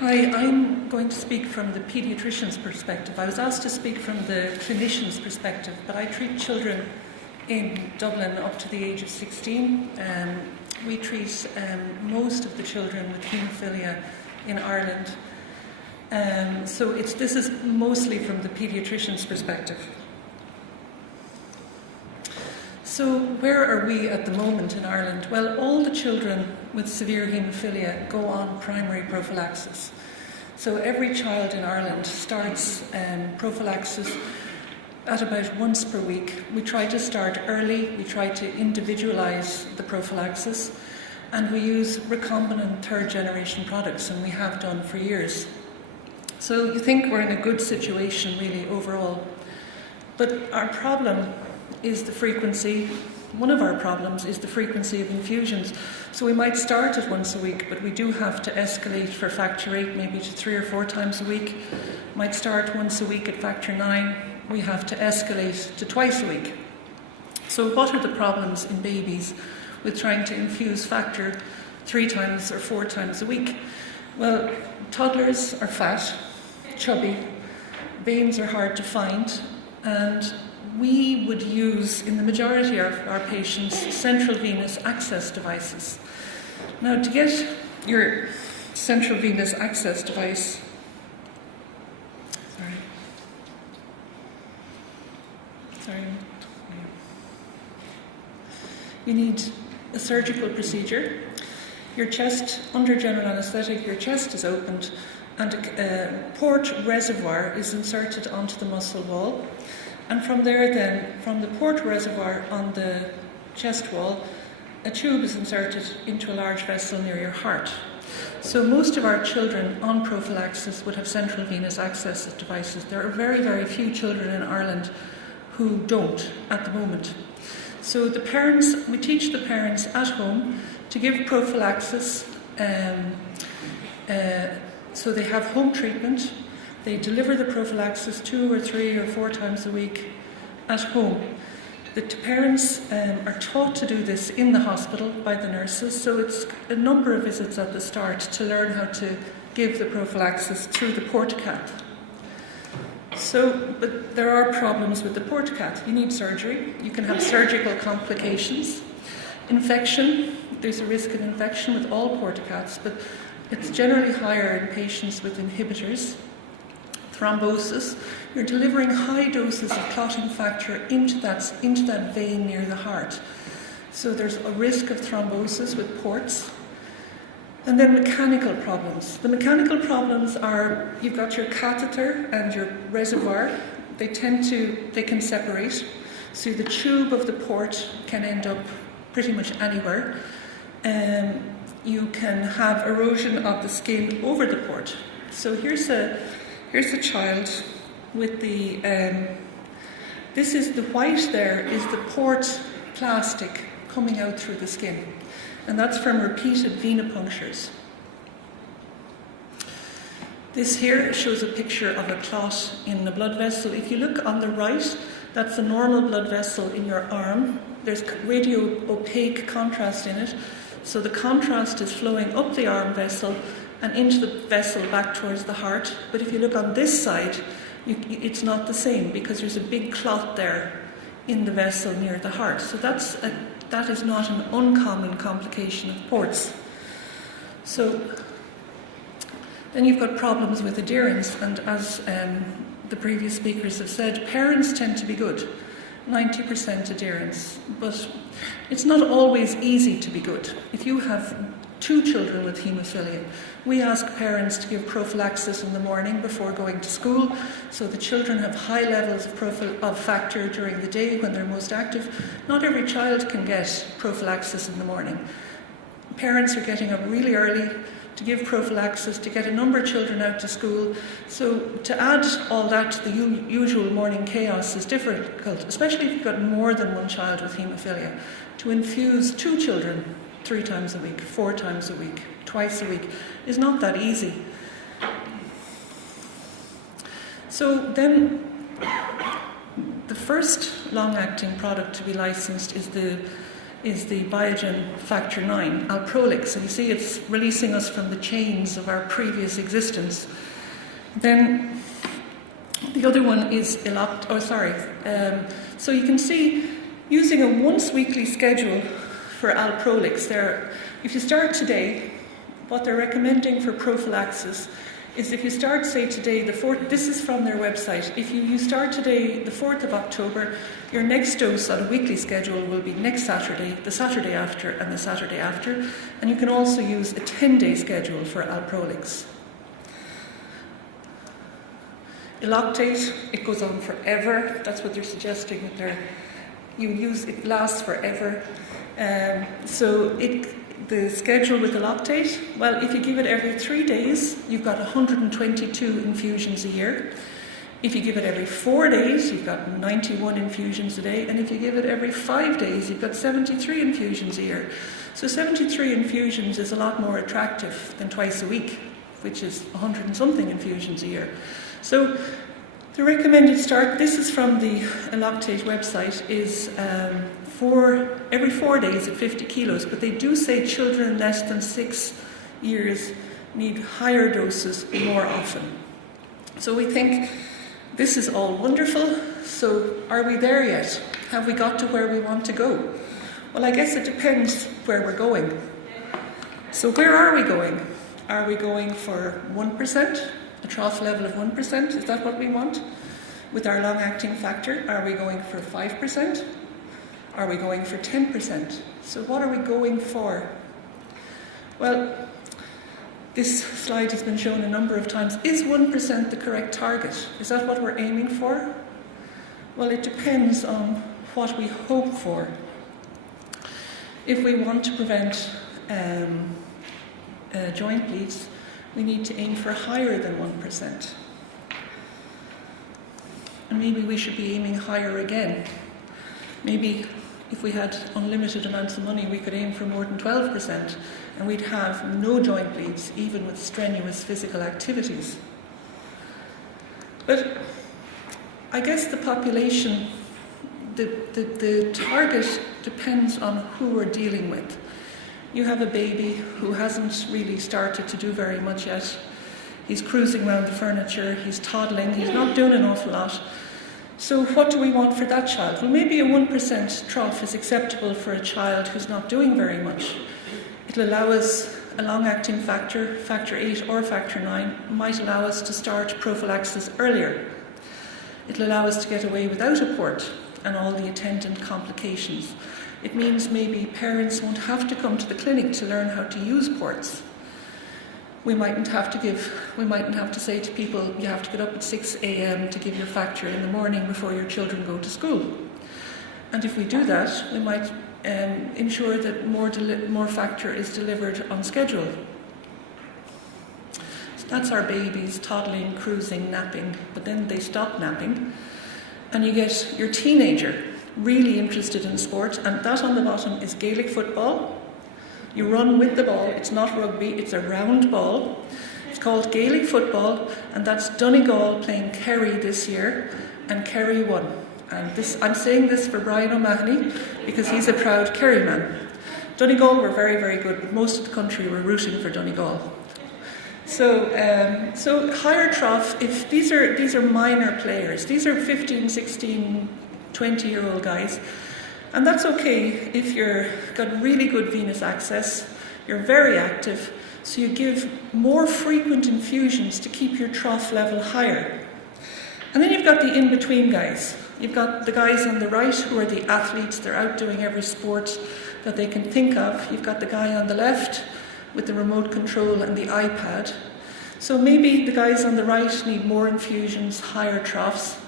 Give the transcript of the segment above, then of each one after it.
Hi, I'm going to speak from the paediatrician's perspective. I was asked to speak from the clinician's perspective, but I treat children in Dublin up to the age of 16. We treat most of the children with haemophilia in Ireland. So this is mostly from the paediatrician's perspective. So where are we at the moment in Ireland? Well, all the children with severe haemophilia go on primary prophylaxis. So every child in Ireland starts prophylaxis at about once per week. We try to start early, we try to individualise the prophylaxis, and we use recombinant third generation products, and we have done for years. So you think we're in a good situation really overall. But our problem is the frequency. One of our problems is the frequency of infusions. So we might start at once a week, but we do have to escalate for factor 8 maybe to 3 or 4 times a week. Might start once a week at factor 9. We have to escalate to twice a week. So what are the problems in babies with trying to infuse factor 3 times or 4 times a week? Well, toddlers are fat, chubby, veins are hard to find, and we would use, in the majority of our patients, central venous access devices. Now, to get your central venous access device, you need a surgical procedure. Your chest, under general anaesthetic, your chest is opened and a port reservoir is inserted onto the muscle wall. And from there then, from the port reservoir on the chest wall, a tube is inserted into a large vessel near your heart. So most of our children on prophylaxis would have central venous access devices. There are very, very few children in Ireland who don't at the moment. So the parents, we teach the parents at home to give prophylaxis, so they have home treatment. They deliver the prophylaxis 2 or 3 or 4 times a week at home. The parents are taught to do this in the hospital by the nurses, so it's a number of visits at the start to learn how to give the prophylaxis through the portacat. But there are problems with the portacat. You need surgery. You can have surgical complications. Infection, there's a risk of infection with all portacats, but it's generally higher in patients with inhibitors. Thrombosis, you're delivering high doses of clotting factor into that vein near the heart. So there's a risk of thrombosis with ports. And then mechanical problems. The mechanical problems are, you've got your catheter and your reservoir. They can separate. So the tube of the port can end up pretty much anywhere. You can have erosion of the skin over the port. So here's a child with the, this is the white there is the port plastic coming out through the skin. And that's from repeated venipunctures. This here shows a picture of a clot in the blood vessel. If you look on the right, that's a normal blood vessel in your arm. There's radio opaque contrast in it. So the contrast is flowing up the arm vessel and into the vessel back towards the heart. But if you look on this side, it's not the same because there's a big clot there in the vessel near the heart. So that is not an uncommon complication of ports. So then you've got problems with adherence, and as the previous speakers have said, parents tend to be good, 90% adherence, but it's not always easy to be good. If you have 2 children with haemophilia, we ask parents to give prophylaxis in the morning before going to school, so the children have high levels of factor during the day when they're most active. Not every child can get prophylaxis in the morning. Parents are getting up really early to give prophylaxis, to get a number of children out to school. So to add all that to the usual morning chaos is difficult, especially if you've got more than 1 child with haemophilia. To infuse 2 children 3 times a week, 4 times a week, twice a week is not that easy. So then the first long-acting product to be licensed is the is the Biogen factor 9, Alprolix. And you see it's releasing us from the chains of our previous existence. Then the other one is so you can see, using a once-weekly schedule for Alprolix, if you start today, what they're recommending for prophylaxis is if you start, say, today, the 4th, this is from their website, if you start today, the 4th of October, your next dose on a weekly schedule will be next Saturday, the Saturday after, and the Saturday after, and you can also use a 10-day schedule for Alprolix. Eloctate, it goes on forever. That's what they're suggesting. It lasts forever. The schedule with Eloctate, well, if you give it every 3 days, you've got 122 infusions a year. If you give it every 4 days, you've got 91 infusions a day. And if you give it every 5 days, you've got 73 infusions a year. So 73 infusions is a lot more attractive than twice a week, which is 100 and something infusions a year. So the recommended start, this is from the Eloctate website, is every 4 days at 50 kilos, but they do say children less than 6 years need higher doses more often. So we think this is all wonderful, so are we there yet? Have we got to where we want to go? Well, I guess it depends where we're going. So where are we going? Are we going for 1%? A trough level of 1%, is that what we want? With our long-acting factor, are we going for 5%? Are we going for 10%? So what are we going for? Well, this slide has been shown a number of times. Is 1% the correct target? Is that what we're aiming for? Well, it depends on what we hope for. If we want to prevent joint bleeds, we need to aim for higher than 1%. And maybe we should be aiming higher again. Maybe if we had unlimited amounts of money, we could aim for more than 12%, and we'd have no joint bleeds, even with strenuous physical activities. But I guess the population, the target depends on who we're dealing with. You have a baby who hasn't really started to do very much yet. He's cruising around the furniture, he's toddling, he's not doing an awful lot. So what do we want for that child? Well, maybe a 1% trough is acceptable for a child who's not doing very much. It'll allow us a long-acting factor, factor 8 or factor 9, might allow us to start prophylaxis earlier. It'll allow us to get away without a port and all the attendant complications. It means maybe parents won't have to come to the clinic to learn how to use ports. We mightn't have to say to people, you have to get up at 6 a.m. to give your factor in the morning before your children go to school. And if we do that, we might ensure that more factor is delivered on schedule. So that's our babies toddling, cruising, napping, but then they stop napping, and you get your teenager really interested in sport, and that on the bottom is Gaelic football. You run with the ball, it's not rugby, it's a round ball. It's called Gaelic football, and that's Donegal playing Kerry this year, and Kerry won. And I'm saying this for Brian O'Mahony because he's a proud Kerry man. Donegal were very, very good, but most of the country were rooting for Donegal. So higher trough, if these are minor players, these are 15, 16, 20-year-old guys, and that's okay if you've got really good venous access, you're very active, so you give more frequent infusions to keep your trough level higher. And then you've got the in-between guys. You've got the guys on the right who are the athletes, they're out doing every sport that they can think of. You've got the guy on the left with the remote control and the iPad. So maybe the guys on the right need more infusions, higher troughs.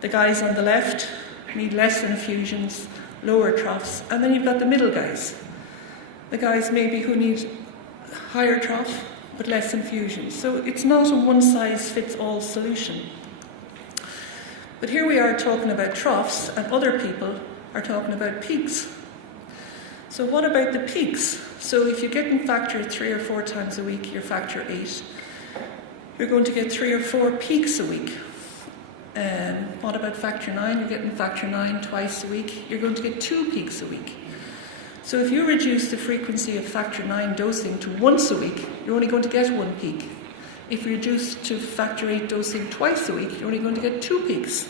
The guys on the left need less infusions, lower troughs. And then you've got the middle guys. The guys maybe who need higher trough but less infusions. So it's not a one-size-fits-all solution. But here we are talking about troughs, and other people are talking about peaks. So what about the peaks? So if you're getting factor 3 or 4 times a week, you're factor 8, you're going to get 3 or 4 peaks a week. What about factor 9? You're getting factor 9 twice a week, you're going to get 2 peaks a week. So if you reduce the frequency of factor IX dosing to once a week, you're only going to get one peak. If you reduce to factor VIII dosing twice a week, you're only going to get 2 peaks.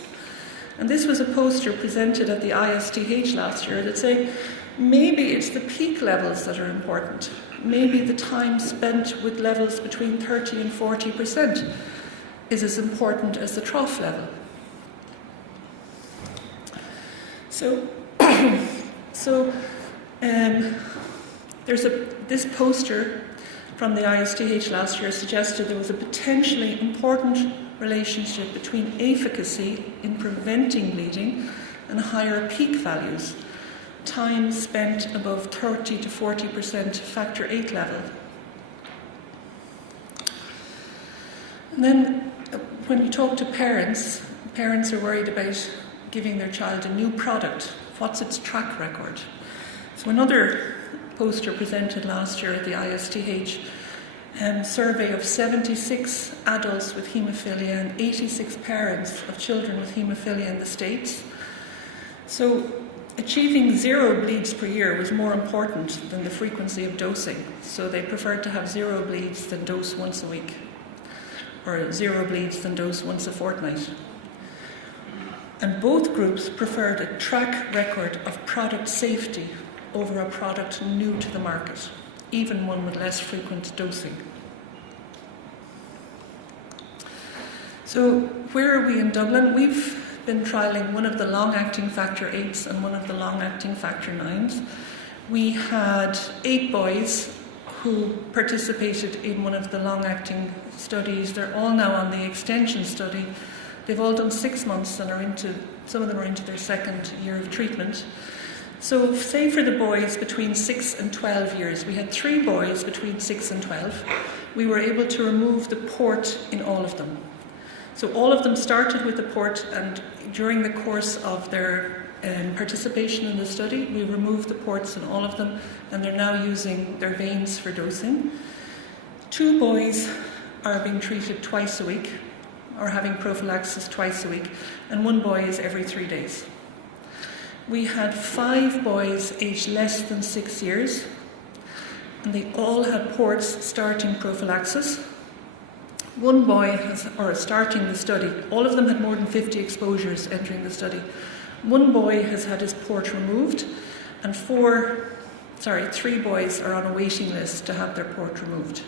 And this was a poster presented at the ISTH last year that said maybe it's the peak levels that are important. Maybe the time spent with levels between 30 and 40% is as important as the trough level. This poster from the ISTH last year suggested there was a potentially important relationship between efficacy in preventing bleeding and higher peak values, time spent above 30 to 40% factor VIII level. And then when you talk to parents, parents are worried about giving their child a new product. What's its track record? So another poster presented last year at the ISTH, survey of 76 adults with haemophilia and 86 parents of children with haemophilia in the States. So achieving 0 bleeds per year was more important than the frequency of dosing. So they preferred to have 0 bleeds than dose once a week, or 0 bleeds than dose once a fortnight. And both groups preferred a track record of product safety over a product new to the market, even one with less frequent dosing. So where are we in Dublin? We've been trialling one of the long-acting factor VIIIs and one of the long-acting factor IXs. We had 8 boys who participated in one of the long-acting studies. They're all now on the extension study. They've all done 6 months and some of them are into their 2nd year of treatment. So say for the boys between 6 and 12 years, we had 3 boys between 6 and 12. We were able to remove the port in all of them. So all of them started with the port, and during the course of their participation in the study, we removed the ports in all of them, and they're now using their veins for dosing. 2 boys are being treated twice a week, or having prophylaxis twice a week, and 1 boy is every 3 days. We had 5 boys aged less than 6 years, and they all had ports starting prophylaxis. 1 boy starting the study. All of them had more than 50 exposures entering the study. 1 boy has had his port removed, and 3 boys are on a waiting list to have their port removed.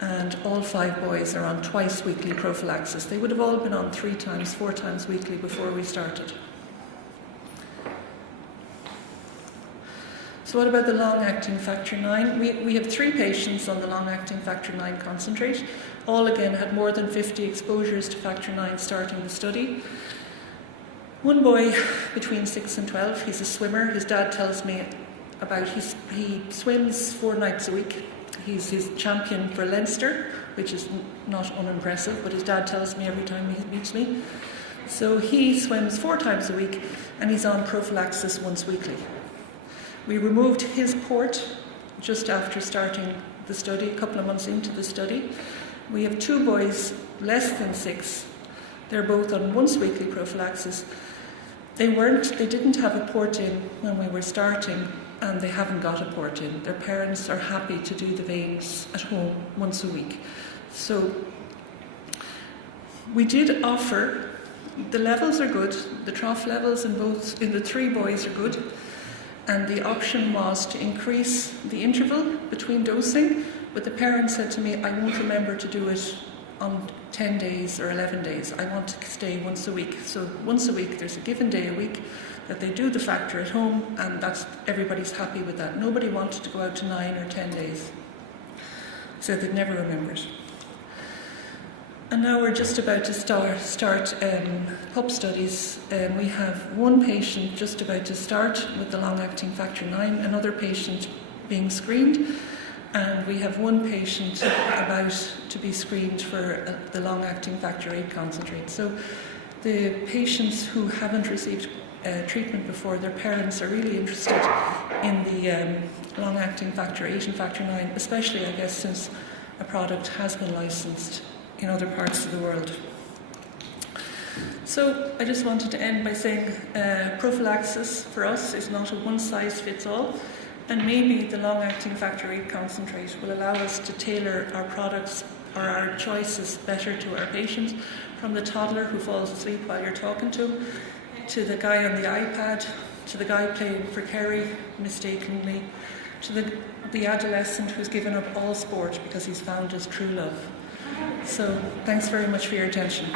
And all 5 boys are on twice weekly prophylaxis. They would have all been on 3 times, 4 times weekly before we started. So what about the long-acting factor IX? We have 3 patients on the long-acting factor IX concentrate. All again had more than 50 exposures to factor IX starting the study. 1 boy between 6 and 12, he's a swimmer. His dad tells me about he swims 4 nights a week. He's his champion for Leinster, which is not unimpressive, but his dad tells me every time he meets me. So he swims 4 times a week, and he's on prophylaxis once weekly. We removed his port just after starting the study, a couple of months into the study. We have 2 boys less than 6. They're both on once weekly prophylaxis. They didn't have a port in when we were starting, and they haven't got a port in. Their parents are happy to do the veins at home once a week. So we did offer, the levels are good, the trough levels in the 3 boys are good, and the option was to increase the interval between dosing, but the parents said to me, I won't remember to do it on 10 days or 11 days. I want to stay once a week. So once a week, there's a given day a week that they do the factor at home, and everybody's happy with that. Nobody wanted to go out to 9 or 10 days. Said they'd never remember it. And now we're just about to start pup studies. We have 1 patient just about to start with the long-acting factor IX, another patient being screened, and we have 1 patient about to be screened for the long-acting factor VIII concentrate. So the patients who haven't received treatment before, their parents are really interested in the long-acting factor VIII and factor IX, especially, I guess, since a product has been licensed in other parts of the world. So I just wanted to end by saying prophylaxis for us is not a one-size-fits-all, and maybe the long-acting factor VIII concentrate will allow us to tailor our products or our choices better to our patients, from the toddler who falls asleep while you're talking to the guy on the iPad, to the guy playing for Kerry mistakenly, to the adolescent who's given up all sport because he's found his true love. So thanks very much for your attention.